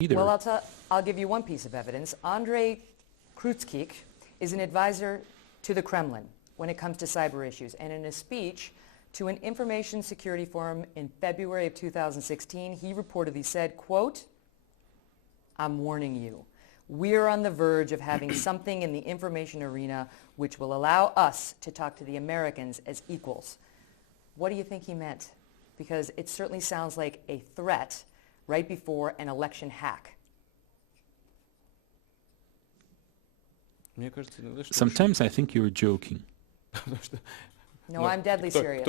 either. Well, I'll give you one piece of evidence. Andrei Krutskik is an advisor to the Kremlin when it comes to cyber issues. And in a speech to an information security forum in February of 2016, he reportedly said, quote, "I'm warning you. We're on the verge of having something in the information arena which will allow us to talk to the Americans as equals." What do you think he meant? Because it certainly sounds like a threat right before an election hack. Sometimes I think you're joking. No, I'm deadly serious.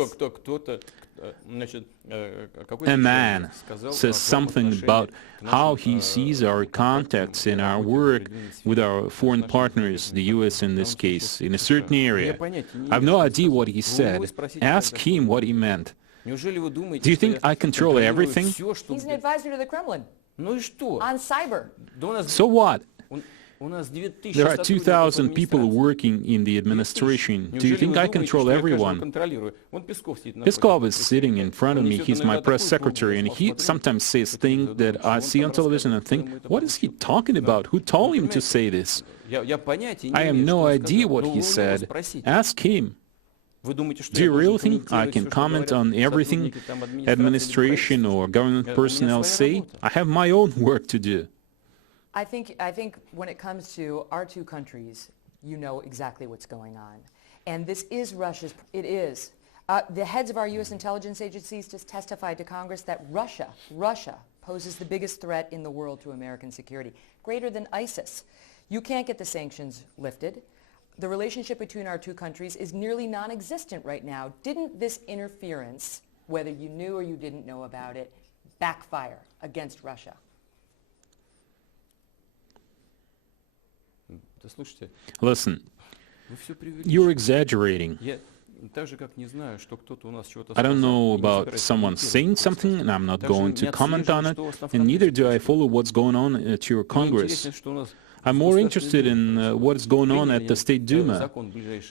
A man says something about how he sees our contacts and our work with our foreign partners, the US in this case, in a certain area. I have no idea what he said. Ask him what he meant. Do you think I control everything? He's an advisor to the Kremlin on cyber. So what? There are 2,000 people working in the administration. Do you think I control everyone? Peskov is sitting in front of me. He's my press secretary, and he sometimes says things that I see on television and think, what is he talking about? Who told him to say this? I have no idea what he said. Ask him. Do you really think I can comment on everything administration or government personnel say? I have my own work to do. I think when it comes to our two countries, you know exactly what's going on. And this is Russia's, it is. The heads of our U.S. intelligence agencies just testified to Congress that Russia poses the biggest threat in the world to American security, greater than ISIS. You can't get the sanctions lifted. The relationship between our two countries is nearly non-existent right now. Didn't this interference, whether you knew or you didn't know about it, backfire against Russia? Listen, you're exaggerating. I don't know about someone saying something, and I'm not going to comment on it, and neither do I follow what's going on at your Congress. I'm more interested in what is going on at the State Duma.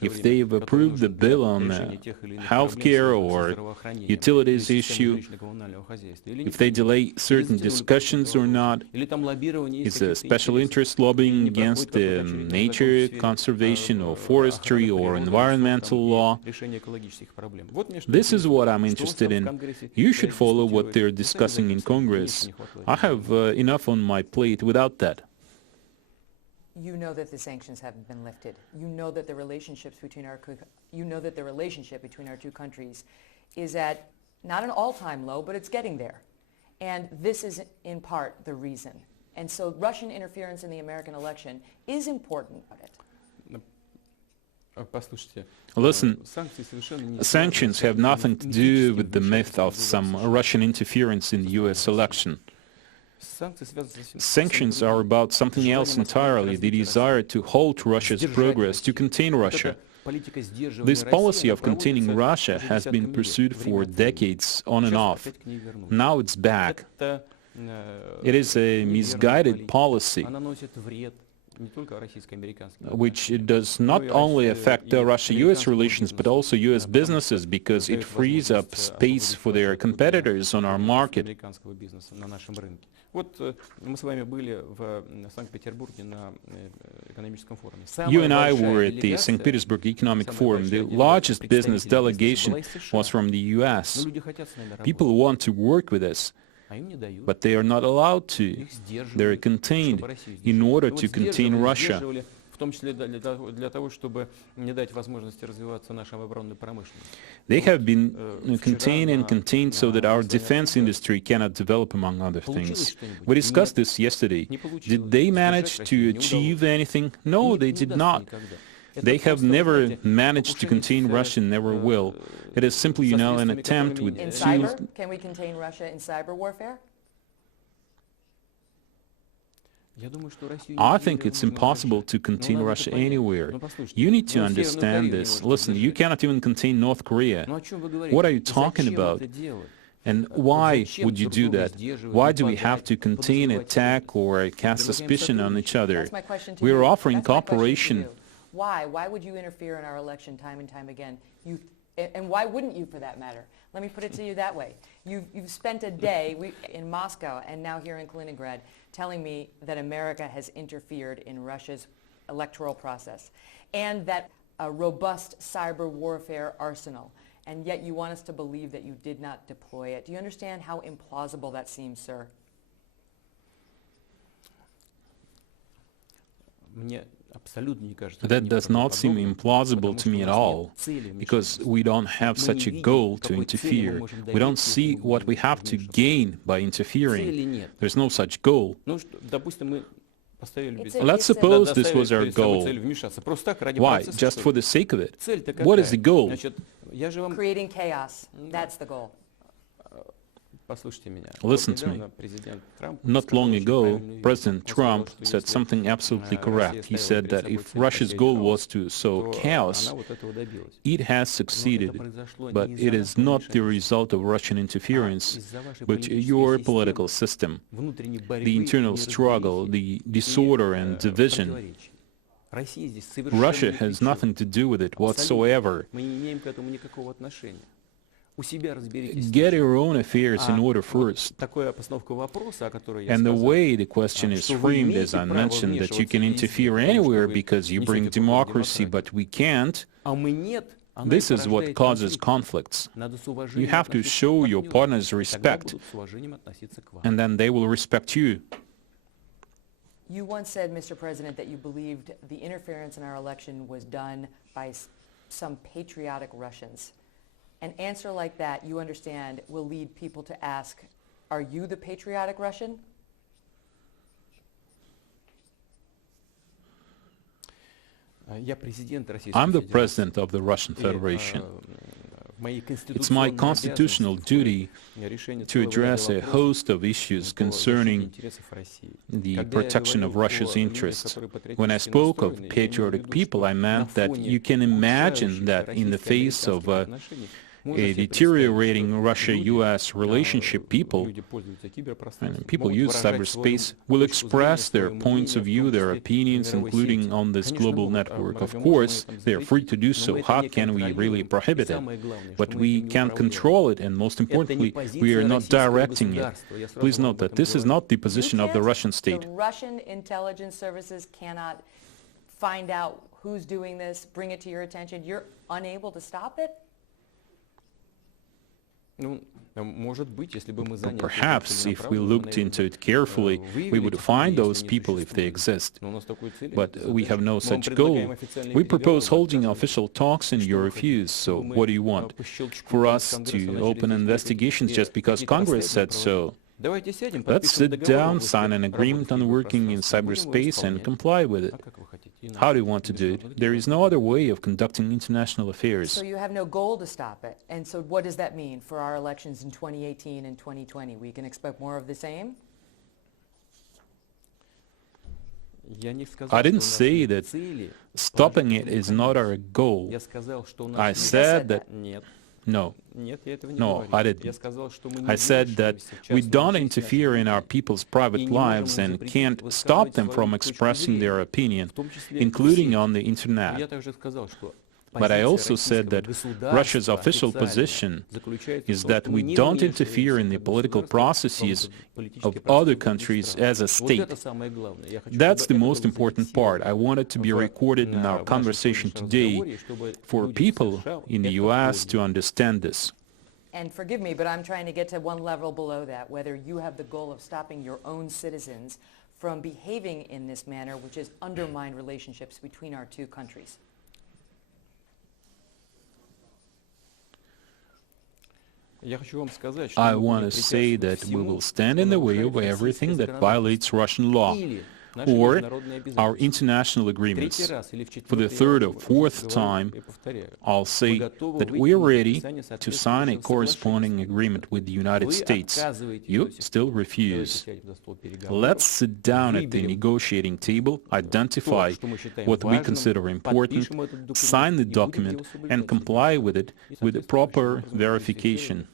If they've approved the bill on healthcare or utilities issue, if they delay certain discussions or not, is a special interest lobbying against nature conservation or forestry or environmental law? This is what I'm interested in. You should follow what they're discussing in Congress. I have enough on my plate without that. You know that the sanctions haven't been lifted. You know that the relationships between our relationship between our two countries is at not an all-time low, but it's getting there. And this is in part the reason. And so Russian interference in the American election is important. Listen, sanctions have nothing to do with the myth of some Russian interference in the US election. Sanctions are about something else entirely, the desire to halt Russia's progress, to contain Russia. This policy of containing Russia has been pursued for decades, on and off. Now it's back. It is a misguided policy, which does not only affect Russia-US relations, but also US businesses, because it frees up space for their competitors on our market. You and I were at the St. Petersburg Economic Forum. The largest business delegation was from the US. People want to work with us, but they are not allowed to. They are contained in order to contain Russia. They have been contained so that our defense industry cannot develop, among other things. We discussed this yesterday. Did they manage to achieve anything? No, they did not. They have never managed to contain Russia and never will. It is simply, an attempt with In cyber? Can we contain Russia in cyber warfare? I think it's impossible to contain Russia anywhere. You need to understand this. Listen, you cannot even contain North Korea. What are you talking about? And why would you do that? Why do we have to contain, attack, or cast suspicion on each other? We are offering cooperation. Why? Why would you interfere in our election time and time again? And why wouldn't you, for that matter? Let me put it to you that way. You've spent a day in Moscow and now here in Kaliningrad telling me that America has interfered in Russia's electoral process and that a robust cyber warfare arsenal, and yet you want us to believe that you did not deploy it. Do you understand how implausible that seems, sir? That does not seem implausible to me at all, because we don't have such a goal to interfere. We don't see what we have to gain by interfering. There's no such goal. Let's suppose this was our goal. Why? Just for the sake of it? What is the goal? Creating chaos. That's the goal. Listen to me. Not long ago, President Trump said something absolutely correct. He said that if Russia's goal was to sow chaos, it has succeeded, but it is not the result of Russian interference, but your political system, the internal struggle, the disorder and division. Russia has nothing to do with it whatsoever. Get your own affairs in order first. And the way the question is framed, as I mentioned, that you can interfere anywhere because you bring democracy, but we can't, this is what causes conflicts. You have to show your partners respect, and then they will respect you. You once said, Mr. President, that you believed the interference in our election was done by some patriotic Russians. An answer like that, you understand, will lead people to ask, are you the patriotic Russian? I'm the president of the Russian Federation. It's my constitutional duty to address a host of issues concerning the protection of Russia's interests. When I spoke of patriotic people, I meant that you can imagine that in the face of a deteriorating Russia-US relationship, people use cyberspace, will express their points of view, their opinions, including on this global network. Of course, they are free to do so. How can we really prohibit it? But we can control it, and most importantly, we are not directing it. Please note that this is not the position of the Russian state. The Russian intelligence services cannot find out who's doing this, bring it to your attention. You're unable to stop it? Perhaps if we looked into it carefully, we would find those people if they exist. But we have no such goal. We propose holding official talks and you refuse. So what do you want? For us to open investigations just because Congress said so? Let's sit down, sign an agreement on working in cyberspace and comply with it. How do you want to do it? There is no other way of conducting international affairs. So you have no goal to stop it. And so what does that mean for our elections in 2018 and 2020? We can expect more of the same? I didn't say that stopping it is not our goal. I said that... No, I didn't. I said that we don't interfere in our people's private lives and can't stop them from expressing their opinion, including on the internet. But I also said that Russia's official position is that we don't interfere in the political processes of other countries as a state. That's the most important part. I want it to be recorded in our conversation today for people in the U.S. to understand this. And forgive me, but I'm trying to get to one level below that, whether you have the goal of stopping your own citizens from behaving in this manner, which has undermined relationships between our two countries. I want to say that we will stand in the way of everything that violates Russian law or our international agreements. For the third or fourth time, I'll say that we are ready to sign a corresponding agreement with the United States. You still refuse. Let's sit down at the negotiating table, identify what we consider important, sign the document, and comply with it with proper verification.